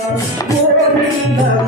Yeah.